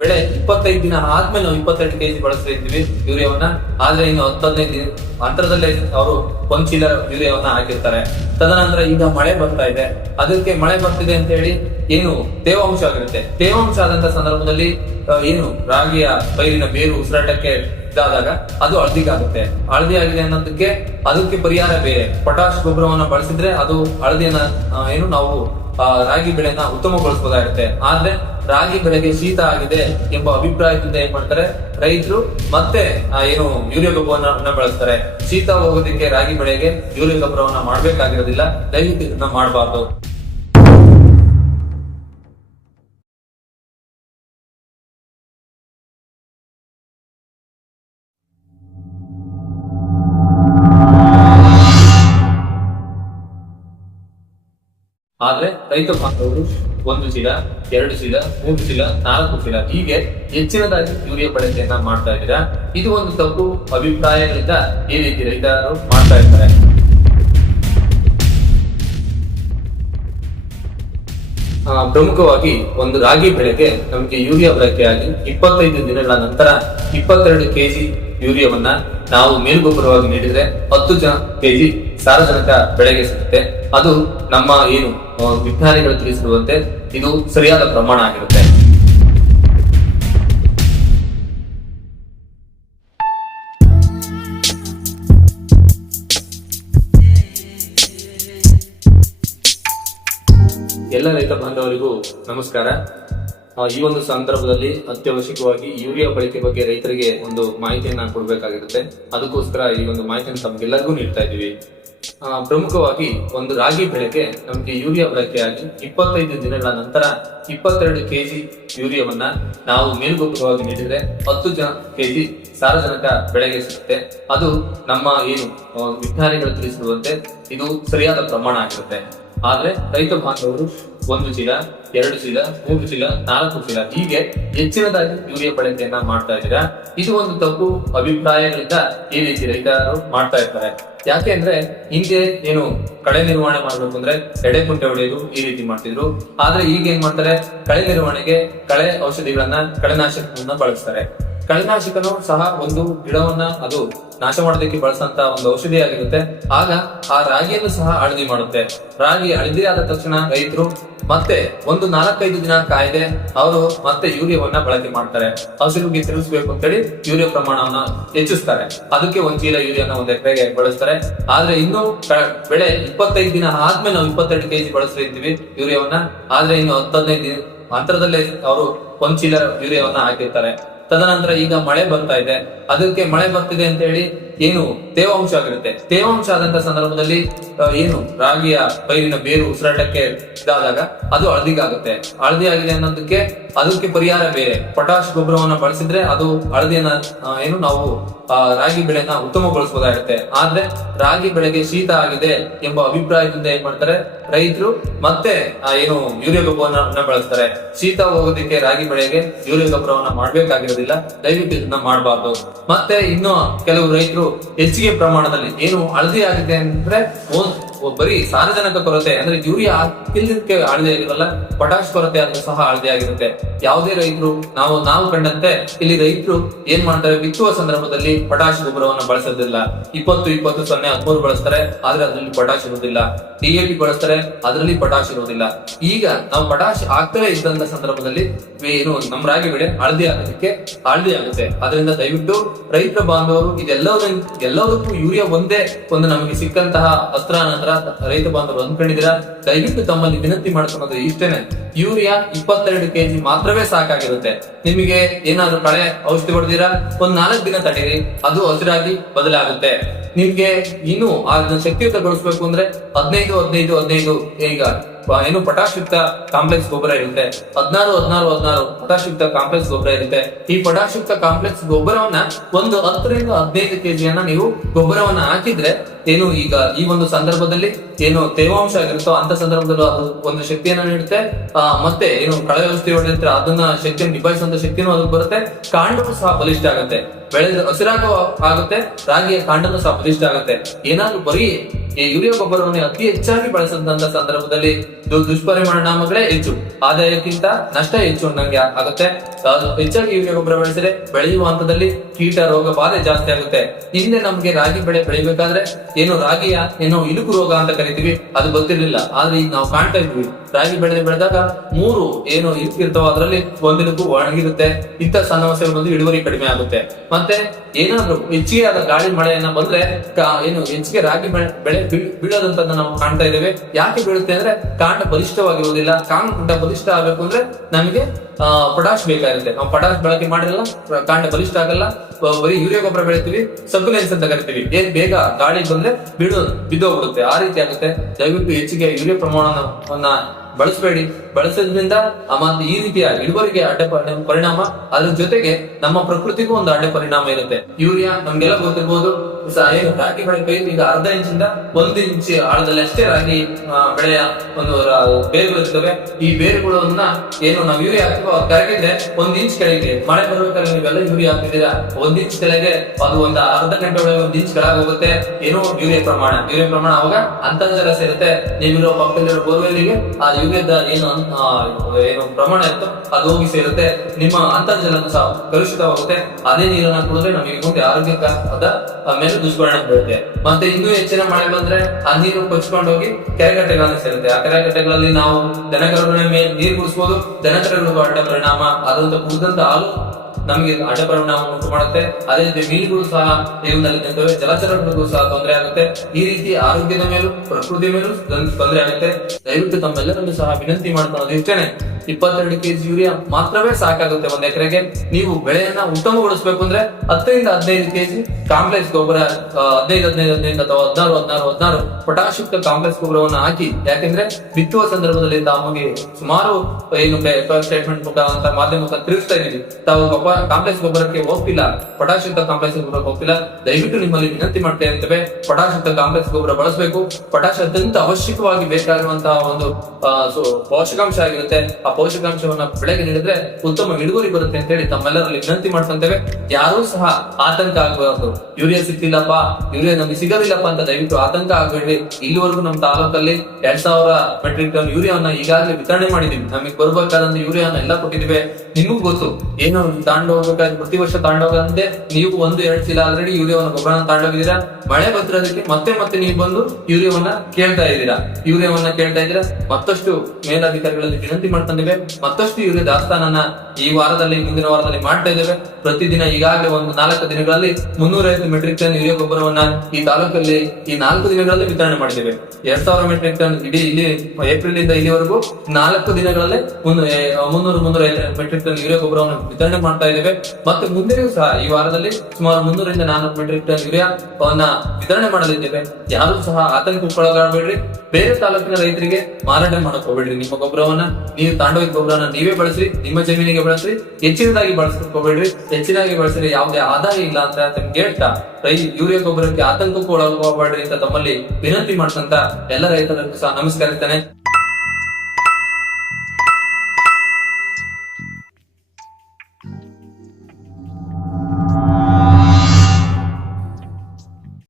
ಬೆಳೆ ಇಪ್ಪತ್ತೈದು ದಿನ ಆದ್ಮೇಲೆ ನಾವು ಇಪ್ಪತ್ತೆರಡು ಕೆಜಿ ಬಳಸ್ತಾ ಇದ್ದೀವಿ ಯೂರಿಯಾವನ್ನ. ಆದ್ರೆ ಇನ್ನು ಹತ್ತದೈದು ದಿನ ಅಂತರದಲ್ಲೇ ಅವರು ಒಂದ್ ಚೀಲ ಯೂರಿಯಾವನ್ನ ಹಾಕಿರ್ತಾರೆ. ತದನಂತರ ಈಗ ಮಳೆ ಬರ್ತಾ ಇದೆ. ಅದಕ್ಕೆ ಮಳೆ ಬರ್ತಿದೆ ಅಂತ ಹೇಳಿ ಏನು ತೇವಾಂಶ ಆಗಿರುತ್ತೆ. ತೇವಾಂಶ ಆದಂತ ಸಂದರ್ಭದಲ್ಲಿ ಏನು ರಾಗಿಯ ಪೈರಿನ ಬೇರು ಉಸಿರಾಟಕ್ಕೆ ಇದಾದಾಗ ಅದು ಹಳದಿಗಾಗುತ್ತೆ. ಹಳದಿ ಆಗಿದೆ ಅನ್ನೋದಕ್ಕೆ ಅದಕ್ಕೆ ಪರಿಹಾರ ಬೇರೆ. ಪೊಟಾಶ್ ಗೊಬ್ಬರವನ್ನ ಬಳಸಿದ್ರೆ ಅದು ಹಳದಿಯನ್ನ ಏನು ನಾವು ರಾಗಿ ಬೆಳೆನ ಉತ್ತಮಗೊಳಿಸಬಹುದಾಗಿರುತ್ತೆ ಆದ್ರೆ ರಾಗಿ ಬೆಳೆಗೆ ಶೀತ ಆಗಿದೆ ಎಂಬ ಅಭಿಪ್ರಾಯದಿಂದ ಏನ್ ಮಾಡ್ತಾರೆ? ರೈತರು ಮತ್ತೆ ಏನು ಯೂರಿಯಾ ಗೊಬ್ಬರವನ್ನ ಬಳಸ್ತಾರೆ. ಶೀತ ಹೋಗೋದಕ್ಕೆ ರಾಗಿ ಬೆಳೆಗೆ ಯೂರಿಯಾ ಗೊಬ್ಬರವನ್ನ ಮಾಡ್ಬೇಕಾಗಿರೋದಿಲ್ಲ. ದಯವಿಟ್ಟು ಇದನ್ನ ಮಾಡಬಾರ್ದು. ಆದ್ರೆ ರೈತ ಬಾಂಧವರು ಒಂದು ಚೀಲ, ಎರಡು ಚೀಲ, ಮೂರು ಚೀಲ, ನಾಲ್ಕು ಚೀಲ, ಹೀಗೆ ಹೆಚ್ಚಿನದಾಗಿ ಯೂರಿಯಾ ಬಳಕೆಯನ್ನ ಮಾಡ್ತಾ ಇದ್ದೀರಾ? ಇದು ಒಂದು ತಪ್ಪು ಅಭಿಪ್ರಾಯಗಳಿಂದ ಈ ರೀತಿ ರೈತರು ಮಾಡ್ತಾ ಇರ್ತಾರೆ ಪ್ರಮುಖವಾಗಿ ಒಂದು ರಾಗಿ ಬೆಳೆಗೆ ನಮಗೆ ಯೂರಿಯಾ ಬಳಕೆಯಾಗಿ ಇಪ್ಪತ್ತೈದು ದಿನಗಳ ನಂತರ ಇಪ್ಪತ್ತೆರಡು ಕೆಜಿ ಯೂರಿಯಾವನ್ನ ನಾವು ಮೇಲ್ಗೊಬ್ಬರವಾಗಿ ನೀಡಿದ್ರೆ ಹತ್ತು ಜನ ಕೆಜಿ ಸಾರಜನಕ ಬೆಳೆಗೆ ಸಿಗುತ್ತೆ. ಅದು ನಮ್ಮ ಏನು ವಿಜ್ಞಾನಿಗಳು ತಿಳಿಸಿರುವಂತೆ ಇದು ಸರಿಯಾದ ಪ್ರಮಾಣ ಆಗಿರುತ್ತೆ. ಎಲ್ಲ ರೈತ ಬಾಂಧವರಿಗೂ ನಮಸ್ಕಾರ. ಈ ಒಂದು ಸಂದರ್ಭದಲ್ಲಿ ಅತ್ಯವಶ್ಯಕವಾಗಿ ಯೂರಿಯಾ ಬಳಕೆ ಬಗ್ಗೆ ರೈತರಿಗೆ ಒಂದು ಮಾಹಿತಿಯನ್ನ ಕೊಡಬೇಕಾಗಿರುತ್ತೆ. ಅದಕ್ಕೋಸ್ಕರ ಈ ಒಂದು ಮಾಹಿತಿಯನ್ನು ತಮಗೆಲ್ಲರಿಗೂ ನೀಡ್ತಾ ಇದ್ದೀವಿ. ಪ್ರಮುಖವಾಗಿ ಒಂದು ರಾಗಿ ಬೆಳೆಗೆ ನಮಗೆ ಯೂರಿಯಾ ಬಳಕೆಯಾಗಿ ಇಪ್ಪತ್ತೈದು ದಿನಗಳ ನಂತರ ಇಪ್ಪತ್ತೆರಡು ಕೆಜಿ ಯೂರಿಯಾವನ್ನ ನಾವು ಮೇಲ್ಗೊಬ್ಬರವಾಗಿ ನೀಡಿದ್ರೆ ಹತ್ತು ಜನ ಕೆಜಿ ಸಾರಜನಕ ಬೆಳೆಗೆ ಸಿಗುತ್ತೆ. ಅದು ನಮ್ಮ ಏನು ವಿಜ್ಞಾನಿಗಳು ತಿಳಿಸಿರುವಂತೆ ಇದು ಸರಿಯಾದ ಪ್ರಮಾಣ ಆಗಿರುತ್ತೆ. ಆದ್ರೆ ರೈತ ಬಾಂಧವರು ಒಂದು ಚೀಲ, ಎರಡು ಚೀಲ, ಮೂರು ಚೀಲ, ನಾಲ್ಕು ಚೀಲ, ಹೀಗೆ ಹೆಚ್ಚಿನದಾಗಿ ಯೂರಿಯಾ ಬಳಕೆಯನ್ನ ಮಾಡ್ತಾ ಇದ್ದೀರಾ? ಇದು ಒಂದು ತಪ್ಪು ಅಭಿಪ್ರಾಯಗಳಿಂದ ಈ ರೀತಿ ರೈತರು ಮಾಡ್ತಾ ಇರ್ತಾರೆ. ಯಾಕೆ ಅಂದ್ರೆ ಹಿಂದೆ ಏನು ಕಳೆ ನಿರ್ವಹಣೆ ಮಾಡ್ಬೇಕು ಅಂದ್ರೆ ಎಡೆ ಕುಂಟೆ ಹೊಡೆಯೋದು ಈ ರೀತಿ ಮಾಡ್ತಿದ್ರು. ಆದ್ರೆ ಈಗ ಏನ್ ಮಾಡ್ತಾರೆ? ಕಳೆ ನಿರ್ವಹಣೆಗೆ ಕಳೆ ಔಷಧಿಗಳನ್ನ ಕಳೆನಾಶಕಗಳನ್ನ ಬಳಸ್ತಾರೆ. ಕಳೆನಾಶಕನು ಸಹ ಒಂದು ಗಿಡವನ್ನ ಅದು ನಾಶ ಮಾಡೋದಕ್ಕೆ ಬಳಸಂತ ಒಂದು ಔಷಧಿ ಆಗಿರುತ್ತೆ ಆಗ ಆ ರಾಗಿಯನ್ನು ಸಹ ಅಳದಿ ಮಾಡುತ್ತೆ. ರಾಗಿ ಅಳದಿ ಆದ ತಕ್ಷಣ ರೈತರು ಮತ್ತೆ ಒಂದು ನಾಲ್ಕೈದು ದಿನ ಕಾಯ್ದೆ ಅವರು ಮತ್ತೆ ಯೂರಿಯಾವನ್ನ ಬಳಕೆ ಮಾಡ್ತಾರೆ. ಹಸಿರುಗೆ ತಿರುಗಿಸ್ಬೇಕು ಅಂತೇಳಿ ಯೂರಿಯಾ ಪ್ರಮಾಣವನ್ನ ಹೆಚ್ಚಿಸ್ತಾರೆ. ಅದಕ್ಕೆ ಒಂದ್ ಚೀಲ ಯೂರಿಯಾನ ಒಂದು ಎಕರೆಗೆ ಬಳಸ್ತಾರೆ. ಆದ್ರೆ ಇನ್ನು ಬೆಳೆ ಇಪ್ಪತ್ತೈದು ದಿನ ಆದ್ಮೇಲೆ ನಾವು ಇಪ್ಪತ್ತೆರಡು ಕೆಜಿ ಬಳಸ್ತಾ ಇದ್ದೀವಿ ಯೂರಿಯಾವನ್ನ. ಆದ್ರೆ ಇನ್ನು ಹತ್ತದೈದು ಅಂತರದಲ್ಲೇ ಅವರು ಒಂದ್ ಚೀಲ ಯೂರಿಯಾವನ್ನ ಹಾಕಿರ್ತಾರೆ. ತದನಂತರ ಈಗ ಮಳೆ ಬರ್ತಾ ಇದೆ. ಅದಕ್ಕೆ ಮಳೆ ಬರ್ತಿದೆ ಅಂತ ಹೇಳಿ ಏನು ತೇವಾಂಶ ಆಗಿರುತ್ತೆ ತೇವಾಂಶ ಆದಂತ ಸಂದರ್ಭದಲ್ಲಿ ಏನು ರಾಗಿಯ ಪೈರಿನ ಬೇರು ಉಸಿರಾಟಕ್ಕೆ ಇದಾದಾಗ ಅದು ಹಳದಿಗಾಗುತ್ತೆ. ಹಳದಿ ಆಗಿದೆ ಅನ್ನೋದಕ್ಕೆ ಅದಕ್ಕೆ ಪರಿಹಾರ ಬೇರೆ. ಪೊಟಾಶ್ ಗೊಬ್ಬರವನ್ನ ಬಳಸಿದ್ರೆ ಅದು ಹಳದಿಯನ್ನ ಏನು ನಾವು ರಾಗಿ ಬೆಳೆನ ಉತ್ತಮಗೊಳಿಸಬಹುದಾಗುತ್ತೆ ಆದ್ರೆ ರಾಗಿ ಬೆಳೆಗೆ ಶೀತ ಆಗಿದೆ ಎಂಬ ಅಭಿಪ್ರಾಯದಿಂದ ಏನ್ ಮಾಡ್ತಾರೆ? ರೈತರು ಮತ್ತೆ ಏನು ಯೂರಿಯಾ ಗೊಬ್ಬರವನ್ನ ಬಳಸ್ತಾರೆ. ಶೀತ ಹೋಗೋದಕ್ಕೆ ರಾಗಿ ಬೆಳೆಗೆ ಯೂರಿಯಾ ಗೊಬ್ಬರವನ್ನ ಮಾಡ್ಬೇಕಾಗಿರೋದಿಲ್ಲ. ದಯವಿಟ್ಟು ಇದನ್ನ ಮಾಡಬಾರ್ದು. ಮತ್ತೆ ಇನ್ನು ಕೆಲವು ರೈತರು ಹೆಚ್ಚಿಗೆ ಪ್ರಮಾಣದಲ್ಲಿ ಏನು ಹಳದಿ ಆಗಿದೆ ಅಂದ್ರೆ ಬರೀ ಸಾರಜನಕ ಕೊರತೆ, ಅಂದ್ರೆ ಯೂರಿಯಾ ಹಾಕಿಲ್ಲದಕ್ಕೆ ಆಳದೆ ಆಗಿರಲ್ಲ ಪೊಟಾಶ್ ಕೊರತೆ ಆದ್ರೂ ಸಹ ಹಳದಿ ಆಗಿರುತ್ತೆ. ಯಾವುದೇ ರೈತರು, ನಾವು ನಾವು ಕಂಡಂತೆ, ಇಲ್ಲಿ ರೈತರು ಏನ್ ಮಾಡ್ತಾರೆ, ಬಿತ್ತುವ ಸಂದರ್ಭದಲ್ಲಿ ಪೊಟಾಶ್ ಗೊಬ್ಬರವನ್ನು ಬಳಸೋದಿಲ್ಲ. ಇಪ್ಪತ್ತು ಇಪ್ಪತ್ತು, ಸೊನ್ನೆ, ಹದಿಮೂರು ಬಳಸ್ತಾರೆ, ಆದ್ರೆ ಅದರಲ್ಲಿ ಪೊಟಾಶ್ ಇರುವುದಿಲ್ಲ. ಡಿಎಪಿ ಬಳಸ್ತಾರೆ, ಅದರಲ್ಲಿ ಪೊಟಾಶ್ ಇರುವುದಿಲ್ಲ. ಈಗ ನಾವು ಪೊಟಾಶ್ ಆಗ್ತಲೇ ಇದ್ದಂತ ಸಂದರ್ಭದಲ್ಲಿ ಏನು ನಮ್ಮ ರಾಗಿ ಬೆಳೆ ಹಳದಿ ಆಗೋದಕ್ಕೆ ಹಳದಿ ಆಗುತ್ತೆ. ಅದರಿಂದ ದಯವಿಟ್ಟು ರೈತರ ಬಾಂಧವರು, ಇದೆಲ್ಲದನ್ನ, ಎಲ್ಲದಕ್ಕೂ ಯೂರಿಯಾ ಒಂದೇ ಒಂದು ನಮಗೆ ಸಿಕ್ಕಂತಹ ಅಸ್ತ್ರ ನಂತರ ರೈತ ಬಾಂಧವರು ಅಂದ್ಕೊಂಡಿದ್ದೀರಾ ದಯವಿಟ್ಟು ತಮ್ಮಲ್ಲಿ ವಿನಂತಿ ಮಾಡ್ಕೊಳ್ಳೋದು ಇಷ್ಟೇನೆ. ಯೂರಿಯಾ ಇಪ್ಪತ್ತೆರಡು ಕೆಜಿ ಮಾತ್ರವೇ ಸಾಕಾಗಿರುತ್ತೆ. ನಿಮಗೆ ಏನಾದ್ರೂ ಕಳೆ ಔಷಧಿ ಹೊಡೆದಿರಾ ಒಂದ್ ನಾಲ್ಕು ದಿನ ತಡೀರಿ. ಅದು ಹಸಿರಾಗಿ ಬದಲಾಗುತ್ತೆ. ನಿಮ್ಗೆ ಇನ್ನು ಅದನ್ನ ಶಕ್ತಿಯುತಗೊಳಿಸ್ಬೇಕು ಅಂದ್ರೆ ಹದಿನೈದು ಹದಿನೈದು ಹದಿನೈದು, ಈಗ ಏನು ಪಟಾಶಯುಕ್ತ ಕಾಂಪ್ಲೆಕ್ಸ್ ಗೊಬ್ಬರ ಇರುತ್ತೆ. ಹದಿನಾರು ಹದಿನಾರು ಹದಿನಾರು ಪಟಾಶಯುಕ್ತ ಕಾಂಪ್ಲೆಕ್ಸ್ ಗೊಬ್ಬರ ಇರುತ್ತೆ. ಈ ಪಟಾಶಯುಕ್ತ ಕಾಂಪ್ಲೆಕ್ಸ್ ಗೊಬ್ಬರವನ್ನ ಒಂದು ಹತ್ತರಿಂದ ಹದಿನೈದು ಕೆಜಿಯನ್ನ ನೀವು ಗೊಬ್ಬರವನ್ನ ಹಾಕಿದ್ರೆ ಏನು ಈಗ ಈ ಒಂದು ಸಂದರ್ಭದಲ್ಲಿ ಏನು ತೇವಾಂಶ ಆಗಿರುತ್ತೋ ಅಂತ ಸಂದರ್ಭದಲ್ಲೂ ಅದು ಒಂದು ಶಕ್ತಿಯನ್ನ ನೀಡುತ್ತೆ. ಮತ್ತೆ ಏನು ಕಳೆ ವ್ಯವಸ್ಥೆ ಅದನ್ನ ಶಕ್ತಿಯನ್ನು ನಿಭಾಯಿಸುವಂತ ಶಕ್ತಿನೂ ಅದಕ್ಕೆ ಬರುತ್ತೆ. ಕಾಂಡವೂ ಸಹ ಬಲಿಷ್ಠ ಆಗುತ್ತೆ. ಬೆಳೆದ ಹಸಿರಾಗ, ಆಗುತ್ತೆ. ರಾಗಿಯ ಕಾಂಡನೂ ಸಹ ಬಲಿಷ್ಠ ಆಗುತ್ತೆ. ಏನಾದ್ರೂ ಬರೀ ಈ ಯೂರಿಯಾ ಗೊಬ್ಬರವನ್ನು ಅತಿ ಹೆಚ್ಚಾಗಿ ಬಳಸಿದಂತ ಸಂದರ್ಭದಲ್ಲಿ ದುಷ್ಪರಿಣಾಮಗಳೇ ಹೆಚ್ಚು. ಆದಾಯಕ್ಕಿಂತ ನಷ್ಟ ಹೆಚ್ಚು ಅನ್ನಂಗೆ ಆಗುತ್ತೆ. ಹೆಚ್ಚಾಗಿ ಯೂರಿಯಾ ಗೊಬ್ಬರ ಬಳಸಿದ್ರೆ ಬೆಳೆಯುವ ಹಂತದಲ್ಲಿ ಕೀಟ ರೋಗ ಬಾಧೆ ಜಾಸ್ತಿ ಆಗುತ್ತೆ. ಹಿಂದೆ ನಮ್ಗೆ ರಾಗಿ ಬೆಳೆ ಬೆಳಿಬೇಕಾದ್ರೆ, ಏನು ರಾಗಿಯ, ಏನೋ ಇಲುಕು ರೋಗ ಅಂತ ಕರಿತೀವಿ, ಅದು ಗೊತ್ತಿರಲಿಲ್ಲ. ಆದ್ರೆ ಈಗ ನಾವು ಕಾಣ್ತಾ ಇದ್ವಿ. ರಾಗಿ ಬೆಳೆ ಬೆಳೆದಾಗ ಮೂರು ಏನು ಇರ್ತಾವೋ ಅದರಲ್ಲಿ ಒಂದಿನಕ್ಕೂ ಒಣಗಿರುತ್ತೆ. ಇಂಥ ಸಮಸ್ಯೆ ಬಂದು ಇಳುವರಿ ಕಡಿಮೆ ಆಗುತ್ತೆ. ಮತ್ತೆ ಏನಾದ್ರು ಹೆಚ್ಚಿಗೆ ಆದ ಗಾಳಿ ಮಳೆಯನ್ನ ಬಂದ್ರೆ ಏನು ಹೆಚ್ಚಿಗೆ ರಾಗಿ ಬೆಳೆ ಬೆಳೆ ಬೀಳ್- ಬೀಳೋದಂತ ನಾವು ಕಾಣ್ತಾ ಇದ್ದೇವೆ. ಯಾಕೆ ಬೀಳುತ್ತೆ ಅಂದ್ರೆ ಕಾಂಡ ಬಲಿಷ್ಠವಾಗಿರುವುದಿಲ್ಲ. ಕಾಂಡ ಬಲಿಷ್ಠ ಆಗ್ಬೇಕು ಅಂದ್ರೆ ನಮಗೆ ಪೊಟಾಶ್ ಬೇಕಾಗುತ್ತೆ. ನಾವು ಪೊಟಾಶ್ ಬಳಕೆ ಮಾಡಿರಲ್ಲ, ಕಾಂಡ ಬಲಿಷ್ಠ ಆಗಲ್ಲ ಬರೀ ಯೂರಿಯಾ ಗೊಬ್ಬರ ಬೆಳಿತೀವಿ ಸಬ್ಯುಲೆನ್ಸ್ ಅಂತ ಕರಿತೀವಿ. ಏನ್ ಬೇಗ ಗಾಳಿ ಬಂದ್ರೆ ಬಿದ್ದು ಬಿದ್ದೋಗ್ಬಿಡುತ್ತೆ. ಆ ರೀತಿ ಆಗುತ್ತೆ. ದಯವಿಟ್ಟು ಹೆಚ್ಚಿಗೆ ಯೂರಿಯಾ ಪ್ರಮಾಣವನ್ನ ಬಳಸಬೇಡಿ. ಬಳಸೋದ್ರಿಂದ ಮತ್ತೆ ಈ ರೀತಿಯ ಇಳುವರಿಗೆ ಅಡ್ಡ ಪರಿ- ಪರಿಣಾಮ, ಅದ್ರ ಜೊತೆಗೆ ನಮ್ಮ ಪ್ರಕೃತಿಗೂ ಒಂದು ಅಡ್ಡ ಪರಿಣಾಮ ಇರುತ್ತೆ. ಯೂರಿಯಾ ನಮ್ಗೆಲ್ಲ ಗೊತ್ತಿರ್ಬೋದು. ಏನು ರಾಗಿ ಬೆಳೆ ಕೈಲಿ ಈಗ ಅರ್ಧ ಇಂಚಿಂದ ಒಂದು ಇಂಚ್ ಆಳದಲ್ಲಿ ಅಷ್ಟೇ ರಾಗಿ ಬೆಳೆಯ ಒಂದು ಬೇರು ಇರ್ತವೆ. ಈ ಬೇರುಗಳನ್ನ ಏನು ನಾವು ಯೂರಿಯಾ ಹಾಕ್ತೀವೋ ಅದು ಕರಗಿದ್ರೆ ಒಂದ್ ಇಂಚ್ ಕೆಳಗೆ, ಮಳೆ ಬರ್ಬೇಕಾದ್ರೆ ನೀವೆಲ್ಲ ಯೂರಿಯಾ ಹಾಕಿದೀರಾ ಒಂದ್ ಇಂಚ್ ಕೆಳಗೆ ಅದು ಒಂದು ಅರ್ಧ ಗಂಟೆ ಒಳಗೆ ಒಂದ್ ಇಂಚ್ ಕೆಳಗೆ ಹೋಗುತ್ತೆ. ಏನು ಯೂರಿಯಾ ಪ್ರಮಾಣ. ಯೂರಿಯಾ ಪ್ರಮಾಣ ಅವಾಗ ಅಂತರ್ಜಲ ಸೇರುತ್ತೆ. ನೀವಿರೋ ಪಕ್ಕದಲ್ಲಿರೋ ಬೋರ್ವೆಲ್ಗೆ ಆ ಯೂರಿಯಾದ ಏನು ಏನು ಪ್ರಮಾಣ ಇತ್ತು ಅದು ಹೋಗಿ ಸೇರುತ್ತೆ. ನಿಮ್ಮ ಅಂತರ್ಜಲ ಸಹ ಕಲುಷಿತವಾಗುತ್ತೆ. ಅದೇ ನೀರನ್ನ ಕುಡಿದ್ರೆ ನಮಗೆ ಮುಂದೆ ಆರೋಗ್ಯಕ್ಕೆ ಅದ ದುಷ್ಪರಿಣಾಮ ಬರುತ್ತೆ. ಮತ್ತೆ ಇನ್ನೂ ಹೆಚ್ಚಿನ ಮಳೆ ಬಂದ್ರೆ ಆ ನೀರು ಕೊಚ್ಕೊಂಡು ಹೋಗಿ ಕೆರೆಕಟ್ಟೆಗಳನ್ನ ಸೇರುತ್ತೆ. ಆ ಕೆರೆಕಟ್ಟೆಗಳಲ್ಲಿ ನಾವು ದನಕರುಗಳ ಮೇಲೆ ನೀರು ಕುಡಿಸ್ಬೋದು. ದನಕರುಗಳು ಅಡ್ಡ ಪರಿಣಾಮ, ಅದಂತ ಕುಡಿದಂತ ಹಾಲು ನಮಗೆ ಅಡ್ಡ ಪರಿಣಾಮ ಉಂಟು ಮಾಡುತ್ತೆ ಅದೇ ರೀತಿ ಮೀನುಗಳು ಸಹ ನೀರಿನಲ್ಲಿ ನಿಂತವೆ. ಜಲಚರಗಳಿಗೂ ಸಹ ತೊಂದರೆ ಆಗುತ್ತೆ. ಈ ರೀತಿ ಆರೋಗ್ಯದ ಮೇಲೂ ಪ್ರಕೃತಿ ಮೇಲೂ ತೊಂದರೆ ಆಗುತ್ತೆ. ದಯವಿಟ್ಟು ತಮ್ಮೆಲ್ಲರನ್ನು ಸಹ ವಿನಂತಿ ಮಾಡ್ಕೊಳ್ಳೋದು ಇಷ್ಟೇನೆ ಇಪ್ಪತ್ತೆರಡು ಕೆಜಿ ಯೂರಿಯಾ ಮಾತ್ರವೇ ಸಾಕಾಗುತ್ತೆ ಒಂದ್ ಎಕರೆಗೆ. ನೀವು ಬೆಳೆಯನ್ನ ಉತ್ತಮಗೊಳಿಸಬೇಕು ಅಂದ್ರೆ ಹತ್ತರಿಂದ ಹದಿನೈದು ಕೆಜಿ ಕಾಂಪ್ಲೆಕ್ಸ್ ಗೊಬ್ಬರ ಹದಿನೈದು ಹದಿನೈದು ಹದಿನೈದು ಅಥವಾ ಹದಿನಾರು ಹದಿನಾರು ಹದಿನಾರು ಪೊಟಾಶ್ ಯುಕ್ತ ಕಾಂಪ್ಲೆಕ್ಸ್ ಗೊಬ್ಬರವನ್ನು ಹಾಕಿ. ಯಾಕೆಂದ್ರೆ ಬಿತ್ತುವ ಸಂದರ್ಭದಲ್ಲಿ ತಮಗೆ ಸುಮಾರು ಏನು ಸ್ಟೇಟ್ಮೆಂಟ್ ಮುಖಾಂತರ ಮಾಧ್ಯಮ ತಿರುಗಿಸ್ತಾ ಇದೀವಿ ತಾವು ಕಾಂಪ್ಲೆಕ್ಸ್ ಗೊಬ್ಬರಕ್ಕೆ ಹೋಗ್ತಿಲ್ಲ ಪೊಟಾಶ್ ಯುಕ್ತ ಕಾಂಪ್ಲೆಕ್ಸ್ ಗೊಬ್ಬರಕ್ಕೆ ಹೋಗ್ತಿಲ್ಲ ದಯವಿಟ್ಟು ನಿಮ್ಮಲ್ಲಿ ವಿನಂತಿ ಮಾಡ್ತೇವೆ ಅಂತೇವೆ. ಪೊಟಾಶ್ ಯುಕ್ತ ಕಾಂಪ್ಲೆಕ್ಸ್ ಗೊಬ್ಬರ ಬಳಸಬೇಕು. ಪೊಟಾಶ್ ಅತ್ಯಂತ ಅವಶ್ಯಕವಾಗಿ ಬೇಕಾಗಿರುವಂತಹ ಒಂದು ಪೋಷಕಾಂಶ ಆಗಿರುತ್ತೆ. ಪೋಷಕಾಂಶವನ್ನ ಬೆಳೆಗೆ ನೀಡಿದ್ರೆ ಉತ್ತಮ ಇಳುವರಿ ಬರುತ್ತೆ ಅಂತ ಹೇಳಿ ತಮ್ಮೆಲ್ಲರಲ್ಲಿ ವಿನಂತಿ ಮಾಡ್ಕೊಂತೇವೆ. ಯಾರೂ ಸಹ ಆತಂಕ ಆಗಬಾರದು. ಯೂರಿಯಾ ಸಿಕ್ತಿಲ್ಲಪ್ಪ, ಯೂರಿಯಾ ನಮಗೆ ಸಿಗೋದಿಲ್ಲಪ್ಪ ಅಂತ ದಯವಿಟ್ಟು ಆತಂಕ ಆಗಬೇಡಿ. ಇಲ್ಲಿವರೆಗೂ ನಮ್ಮ ತಾಲೂಕಲ್ಲಿ ಎರಡ್ ಸಾವಿರ ಮೆಟ್ರಿಕ್ ಟನ್ ಯೂರಿಯಾವನ್ನ ಈಗಾಗಲೇ ವಿತರಣೆ ಮಾಡಿದೀವಿ ನಮಗೆ ಬರಬೇಕಾದಂತ ಯೂರಿಯಾನ ಎಲ್ಲ ಕೊಟ್ಟಿದ್ದೀವಿ. ನಿಮಗೂ ಗೊತ್ತು. ಏನು ತಾಂಡ ಹೋಗ್ಬೇಕಾದ್ರೆ ಪ್ರತಿ ವರ್ಷ ತಾಂಡ ಹೋಗಂತೆ ನೀವು ಒಂದು, ಎರಡು ಚೀಲ ಆಲ್ರೆಡಿ ಯೂರಿಯಾವನ್ನ, ಗೊಬ್ಬರನ ತಾಂಡೋಗಿದ್ದೀರಾ ಮಳೆ ಬತ್ತಿರೋದಕ್ಕೆ ಮತ್ತೆ ಮತ್ತೆ ನೀವು ಬಂದು ಯೂರಿಯಾವನ್ನ ಕೇಳ್ತಾ ಇದ್ದೀರಾ. ಯೂರಿಯಾವನ್ನ ಕೇಳ್ತಾ ಇದ್ದೀರಾ. ಮತ್ತಷ್ಟು ಮೇಲಾಧಿಕಾರಿಗಳಲ್ಲಿ ವಿನಂತಿ ಮಾಡ್ಕೊಂಡಿವೆ. ಮತ್ತಷ್ಟು ಯೂರಿಯಾ ದಾಸ್ತಾನನ್ನ ಈ ವಾರದಲ್ಲಿ, ಮುಂದಿನ ವಾರದಲ್ಲಿ ಮಾಡ್ತಾ ಇದ್ದೇವೆ. ಪ್ರತಿದಿನ ಈಗಾಗಲೇ ಒಂದು ನಾಲ್ಕು ದಿನಗಳಲ್ಲಿ ಮುನ್ನೂರೈವತ್ತು ಮೆಟ್ರಿಕ್ ಟನ್ ಯೂರಿಯಾ ಗೊಬ್ಬರವನ್ನ ಈ ತಾಲೂಕಲ್ಲಿ ಈ ನಾಲ್ಕು ದಿನಗಳಲ್ಲಿ ವಿತರಣೆ ಮಾಡಿದ್ದೇವೆ. ಎರಡ್ ಸಾವಿರ ಮೆಟ್ರಿಕ್ ಟನ್ ಇಡೀ ಇಲ್ಲಿ ಏಪ್ರಿಲ್ ಇಂದ ಇಲ್ಲಿವರೆಗೂ ನಾಲ್ಕು ದಿನಗಳಲ್ಲಿ ಮುನ್ನೂರು ಮುನ್ನೂರ ಮೆಟ್ರಿಕ್ ಟನ್ ಯೂರಿಯಾ ಗೊಬ್ಬರವನ್ನು ವಿತರಣೆ ಮಾಡ್ತಾ ಇದ್ದೇವೆ. ಮತ್ತೆ ಮುಂದೆಯೂ ಸಹ ಈ ವಾರದಲ್ಲಿ ಸುಮಾರು ಮುನ್ನೂರಿಂದ ನಾಲ್ಕು ಮೆಟ್ರಿಕ್ ಟನ್ ಯೂರಿಯಾವನ್ನ ವಿತರಣೆ ಮಾಡಲಿದ್ದೇವೆ. ಯಾರು ಸಹ ಆತಂಕಕ್ಕೊಳಗಾಗಬೇಡ್ರಿ ಬೇರೆ ತಾಲೂಕಿನ ರೈತರಿಗೆ ಮಾರಾಟ ಮಾಡಕ್ ಹೋಗ್ಬೇಡ್ರಿ ನಿಮ್ಮ ಗೊಬ್ಬರವನ್ನ ನೀವು ತಾಂಡವಿಕ ಗೊಬ್ಬರನ ನೀವೇ ಬಳಸ್ರಿ, ನಿಮ್ಮ ಜಮೀನಿಗೆ ಬಳಸ್ರಿ, ಹೆಚ್ಚಿನದಾಗಿ ಬಳಸಕ್ ಹೋಗ್ಬೇಡ್ರಿ ಹೆಚ್ಚಿನಾಗಿ ಬಳಸಿದ್ರೆ ಯಾವುದೇ ಆದಾಯ ಇಲ್ಲ ಅಂತ ನಿಮ್ಗೆ ಹೇಳ್ತಾ, ರೈ ಯೂರಿಯಾ ಗೊಬ್ಬರಕ್ಕೆ ಆತಂಕಕ್ಕೂ ಒಳಗಾಗಬೇಡ್ರಿ ಅಂತ ತಮ್ಮಲ್ಲಿ ವಿನಂತಿ ಮಾಡ್ತಂತ ಎಲ್ಲ ರೈತರಿಗೂ ಸಹ ನಮಸ್ಕರಿಸ್ತೇನೆ.